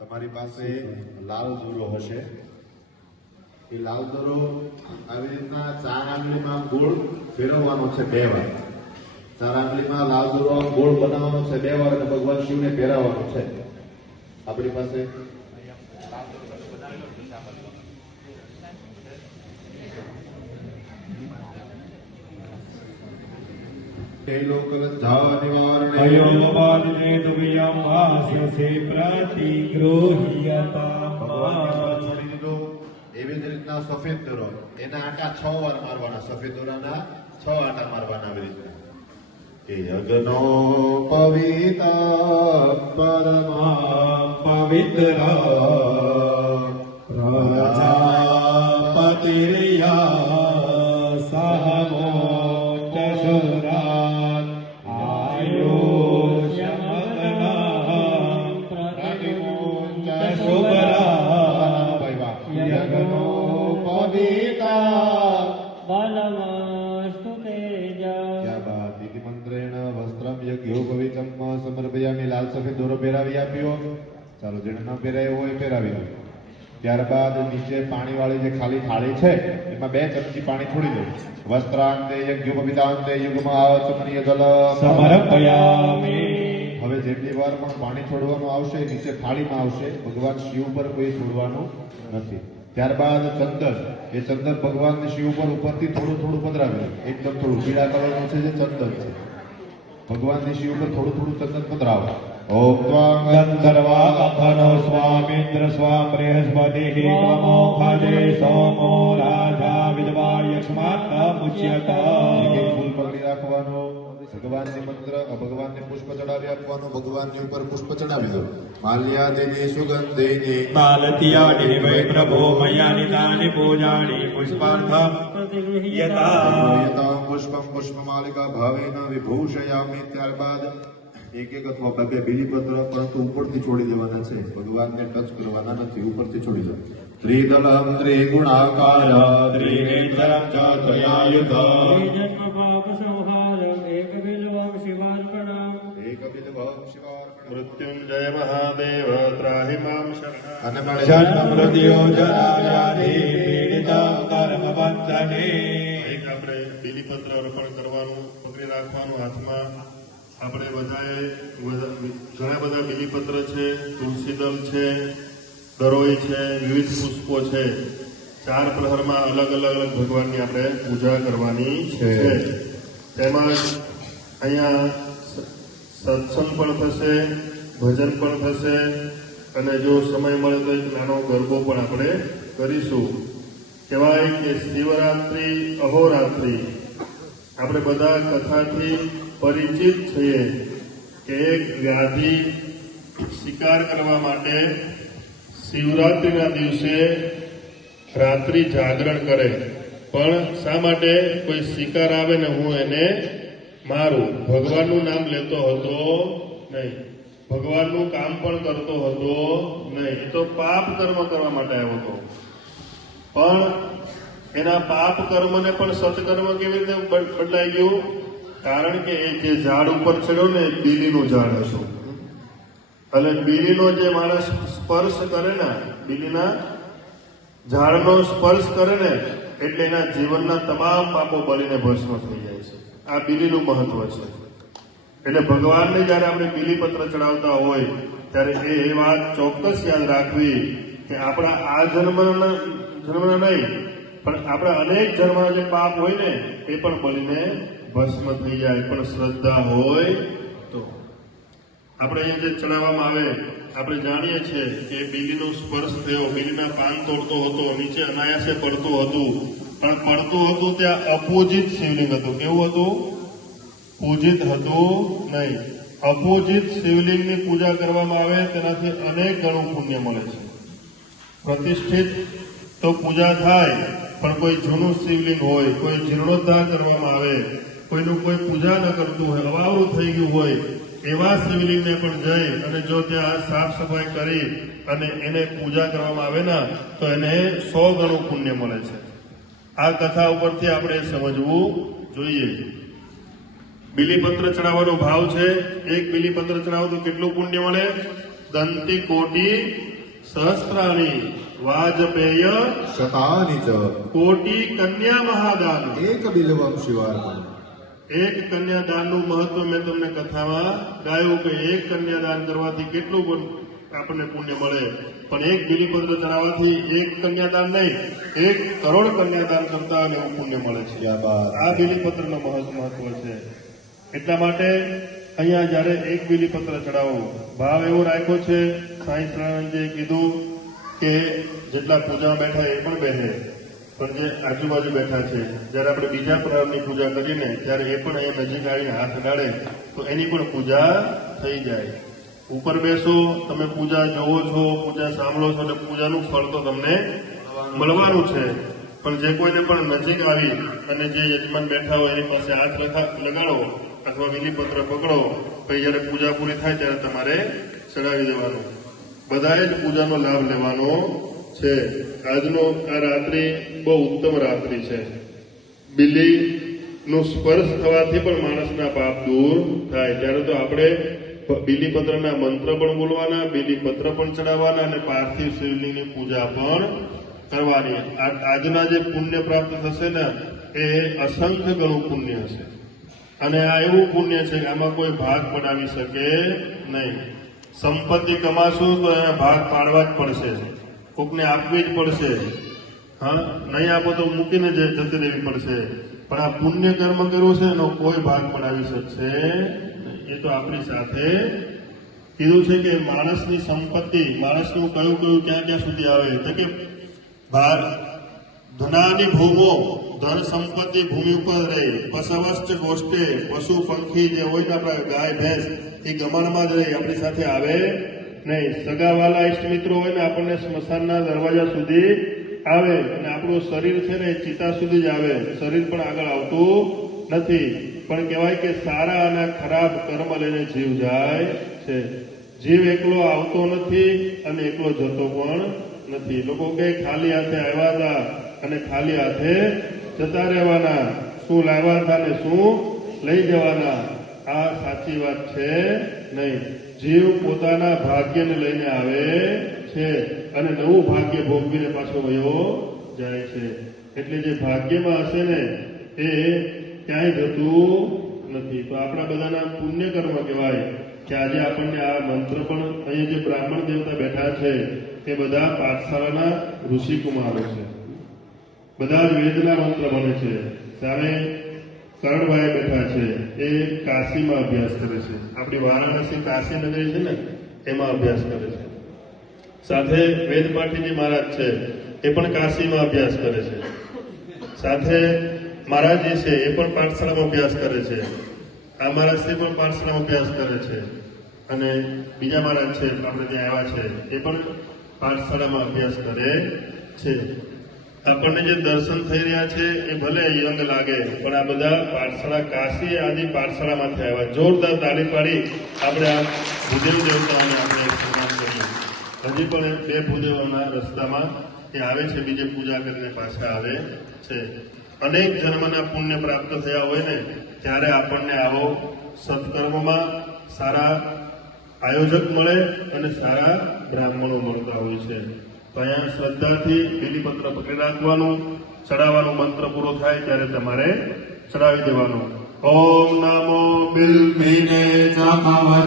તમારી પાસે લાલ દોરો હશે. એ લાલ દોરો આવી રીતના 4 આંગળીમાં ગોળ ફેરવવાનો છે 2 વાર. 4 આંગળીમાં લાલ દોરો ગોળ બનાવવાનો છે 2 વાર અને ભગવાન શિવને પહેરાવવાનો છે. આપણી પાસે એવી જ રીતના સફેદ દોરો એના આટા 6 વાર મારવાના. સફેદ દોરાના 6 આટા મારવાના. આવી રીતે યજ્ઞો પવિત્ર પરમા પવિત્ર પ્રજાપતિર્યા સહમો સમર્પયામી. લાલ સફેદ દોરો પહેરાવી આપ્યો. ચાલો, જેને ન પહેરાયો હોય પહેરાવી દો. ત્યારબાદ નીચે પાણી વાળી જે ખાલી થાળી છે એમાં 2 ચમચી પાણી છોડી દો. વસ્ત્રાંતે યજ્ઞોપવિતાંતે યુગમાં આચમનીય જલ સમર્પયામિ. હવે જેટલી વાર પણ પાણી છોડવાનું આવશે નીચે થાળીમાં આવશે. ભગવાન શિવ પર કોઈ છોડવાનું નથી. ત્યારબાદ ચંદન, એ ચંદન ભગવાન શિવ પર ઉપરથી થોડું થોડું પધરાવ્યું. એકદમ થોડું પીળા કલરનું છે જે ચંદન છે. ભગવાન શિવ પર થોડું થોડું ચંદન પધરાવો. ઓમ ત્વાં ગંધર્વા અખનો સ્વામિન્દ્ર સ્વામ બૃહસ્પતિ નમો ખાજે સોમો રાજા વિદ્વા યક્ષ્માત મુચ્યત. ફૂલ પકડી રાખવાનો. ભગવાનને મંત્ર ભગવાનને પુષ્પ ચડાવી આપવાનું. ભગવાનની ઉપર પુષ્પ ચડાવી દો. માલ્યાદિની સુગંધિની માલતિયાની વૈ પ્રભો મયાની દાની પૂજાની પુષ્પાર્થમ યતા પુષ્પમ પુષ્પમાલિકા ભાવેન વિભૂષયામિ. ત્યારબાદ એક અથવા 2 બીલીપત્ર પરંતુ ઉપરથી છોડી દેવાના છે. ભગવાનને ટચ કરવાના નથી, ઉપરથી છોડી દો. ત્રિદલમ ત્રિગુણાકાર ત્રિનેત્રમ ચ ત્રયાયુધ મૃત્યુંજય મહાદેવ ત્રાહિ મામ શરણં. મૃત્યો જરાવ્યાધિ પીડિતં કર્મબંધને. એક આપણે બીલીપત્ર અર્પણ કરવાનું, પકડી રાખવાનું હાથમાં. આપણે બધાએ ઘણા બધા બીલીપત્ર છે, તુલસીદલ છે, દરોઈ છે, વિવિધ પુષ્પો છે. 4 પ્રહરમાં અલગ અલગ ભગવાનની આપણે પૂજા કરવાની છે. તેમાં અહીંયા સત્સંગ પણ થશે, ભજન પણ થશે અને જો સમય મળે તો એક નાનો ગરબો પણ આપણે કરીશું. કહેવાય કે શિવરાત્રિ અહોરાત્રિ. આપણે બધા કથાથી પરિચિત છીએ કે એક વ્યાધિ શિકાર કરવા માટે શિવરાત્રિના દિવસે રાત્રિ જાગરણ કરે. પણ શા માટે? કોઈ શિકાર આવે ને હું એને મારું. ભગવાનનું નામ લેતો હતો નહીં, ભગવાનનું કામ પણ કરતો હતો નહીં. એ તો પાપ કર્મ કરવા માટે આવ્યો હતો. પણ એના પાપ કર્મને પણ સત્કર્મ કેવી રીતે બદલાઈ ગયું? કારણ કે એ જે ઝાડ ઉપર ચડ્યો ને એ બીલીનું ઝાડ હતું. એટલે બીલીનો જે માણસ સ્પર્શ કરે ને, બીલીના ઝાડનો સ્પર્શ કરે ને એટલે એના જીવનના તમામ પાપો બળીને ભસ્મ થઈ જાય છે. આ બીલીનું મહત્વ છે. એટલે ભગવાનને જયારે આપણે બીલીપત્ર ચડાવતા હોય ત્યારે એ વાત ચોક્કસ યાદ રાખવી કે આપણા આ જન્મના નહીં પણ આપણા અનેક જન્મના જે પાપ હોય ને એ પણ બળીને ભસ્મ થઈ જાય. પણ શ્રદ્ધા હોય તો આપણે અહીંયા જે ચડાવવામાં આવે આપણે જાણીએ છીએ કે બીલીનો સ્પર્શ થયો, બીલીના પાન તોડતો હતો, નીચે અનાયાસે પડતું હતું, પણ પડતું હતું ત્યાં અપોજિત શિવલિંગ હતું. કેવું હતું? પૂજિત હતું નહીં. અપોજિત શિવલિંગની પૂજા કરવામાં આવે તેનાથી અનેક ગણું પુણ્ય મળે છે. પ્રતિષ્ઠિત તો પૂજા થાય, પણ કોઈ જૂનું શિવલિંગ હોય, કોઈ જીર્ણોદ્ધાર કરવામાં આવે, કોઈનું કોઈ પૂજા ન કરતું હોય, અવાવરું થઈ ગયું હોય, એવા શિવલિંગને પણ જઈ અને જો ત્યાં સાફ સફાઈ કરી અને એને પૂજા કરવામાં આવે ને તો એને 100 ગણું પુણ્ય મળે છે. આ કથા ઉપરથી આપણે સમજવું જોઈએ. બીલીપત્ર ચડાવવાનો ભાવ છે. એક બીલીપત્ર ચડાવો તો કેટલું પુણ્ય મળે? દંતી કોટી સહસ્ત્રાણી વાજપેય શતાની ચ કોટી કન્યા મહાદાન. એક બિલ્વમ શિવાર્પણ. એક કન્યાદાનનું મહત્વ મેં તમને કથામાં ગાયું કે એક કન્યાદાન કરવાથી કેટલું આપણને પુણ્ય મળે. પણ એક બીલીપત્ર ચડાવવાથી એક કન્યાદાન નહીં, 1 કરોડ કન્યાદાન કરતા એવું પુણ્ય મળે છે. આ બીલીપત્રનો મહત્વ છે. એટલા માટે અહીંયા જયારે એક બીલીપત્ર ચડાવો, ભાવ એવો રાખ્યો છે. સાંઈ સદાનંદજીએ કીધું કે જેટલા પૂજામાં બેઠા એ પણ બેસે, પણ જે આજુબાજુ બેઠા છે જયારે આપણે બીજા પ્રકારની પૂજા કરીને ત્યારે એ પણ અહીંયા નજીક આવીને હાથ અડાડે તો એની પણ પૂજા થઈ જાય. ઉપર બેસો, તમે પૂજા જોવો છો, પૂજા સાંભળો છો, અને પૂજાનું ફળ તો તમને મળવાનું છે. પણ જે કોઈને પણ નજીક આવી અને જે યજમાન બેઠા હોય એની પાસે હાથ લગાડો અથવા બીલીપત્ર પકડો, પછી જયારે પૂજા પૂરી થાય ત્યારે તમારે ચડાવી દેવાનું. બધાએ જ પૂજાનો લાભ લેવાનો છે. આજનો આ રાત્રિ બહુ ઉત્તમ રાત્રિ છે. બીલીનો સ્પર્શ થવાથી પણ માણસના પાપ દૂર થાય. ત્યારે તો આપણે બીલીપત્રના મંત્ર પણ બોલવાના, બીલીપત્ર પણ ચડાવવાના અને પાર્થિવ શિવલિંગની પૂજા પણ કરવાની. આજના જે પુણ્ય પ્રાપ્ત થશે ને એ અસંખ્ય ગણું પુણ્ય હશે. અને આ એવું પુણ્ય છે કે આમાં કોઈ ભાગ પડાવી શકે નહીં. સંપત્તિ કમાશું તો એના ભાગ પાડવા જ પડશે, કોકને આપવી જ પડશે. હા, નહીં આપો તો મૂકીને જ જતી રહેવી પડશે. પણ આ પુણ્ય કર્મ કર્યું છે એનો કોઈ ભાગ પડાવી શકશે. એ તો આપણી સાથે કીધું છે કે માણસની સંપત્તિ, માણસનું કયું કયું ક્યાં ક્યાં સુધી આવે તો કે ધનાની ભૂમો, ધન સંપત્તિ ભૂમિ ઉપર રહે, પશવશ્ચ ગોષ્ઠે, પશુ પંખી જે હોય ને આપણા ગાય ભેંસ એ ગમનમાં જ રહે, આપણી સાથે આવે નહીં. સગાવાલા ઇષ્ટ મિત્રો હોય ને આપણને સ્મશાનના દરવાજા સુધી આવે અને આપણું શરીર છે ને ચિતા સુધી જ આવે, શરીર પણ આગળ આવતું નથી. પણ કહેવાય કે સારા અને ખરાબ કર્મ લઈને જીવ જાય છે. જીવ એકલો આવતો નથી અને એકલો જતો પણ નથી. લોકો કે ખાલી હાથે આવ્યા હતા અને ખાલી હાથે જતા રહેવાના, શું લાવ્યા હતા ને શું લઈ જવાના. આ સાચી વાત છે નહીં. જીવ પોતાના ભાગ્યને લઈને આવે છે અને નવું ભાગ્ય ભોગવીને પાછો વયો જાય છે. એટલે જે ભાગ્યમાં હશે ને એ ક્યાંય જતું નથી. તો આપણા બધાના પુણ્ય કર્મ કહેવાય કે આજે આપણને આ મંત્ર પણ, અહીંયા જે બ્રાહ્મણ દેવતા બેઠા છે એ બધા પાઠશાળાના ઋષિકુમારો છે. બધા જ વેદના મંત્ર ભણે છે. સામે કરણભાઈ બેઠા છે એ કાશીમાં અભ્યાસ કરે છે. આપણી વારાણસી કાશી નગરી છે ને એમાં અભ્યાસ કરે છે. સાથે વેદપાઠીજી મહારાજ છે એ પણ કાશીમાં અભ્યાસ કરે છે. સાથે મહારાજજી છે એ પણ પાઠશાળામાં અભ્યાસ કરે છે. આ મહારાજશ્રી પણ પાઠશાળામાં અભ્યાસ કરે છે. અને બીજા મહારાજ છે આપણે ત્યાં આવ્યા છે એ પણ પાઠશાળામાં અભ્યાસ કરે છે. આપણને જે દર્શન થઈ રહ્યા છે એ ભલે યંગ લાગે પણ આ બધા પાઠશાળા કાશી આદિ પાઠશાળામાંથી આવ્યા. જોરદાર તાળી પાડી આપણે આ ભૂદેવ દેવતાઓને આપણે સન્માન કરીએ. હજી પણ 2 ભૂદેવોના રસ્તામાં એ આવે છે, બીજે પૂજા કરીને પાછા આવે છે. અનેક જન્મના પુણ્ય પ્રાપ્ત થયા હોય ને ત્યારે આપણને આવો સત્કર્મમાં સારા આયોજક મળે અને સારા બ્રાહ્મણો મળતા હોય છે. તો અહીંયા શ્રદ્ધાથી બીલીપત્ર પકડી રાખવાનું, ચડાવવાનું, મંત્ર પૂરો થાય ત્યારે તમારે ચડાવી દેવાનું. ઓમ નમો બિલ્વીને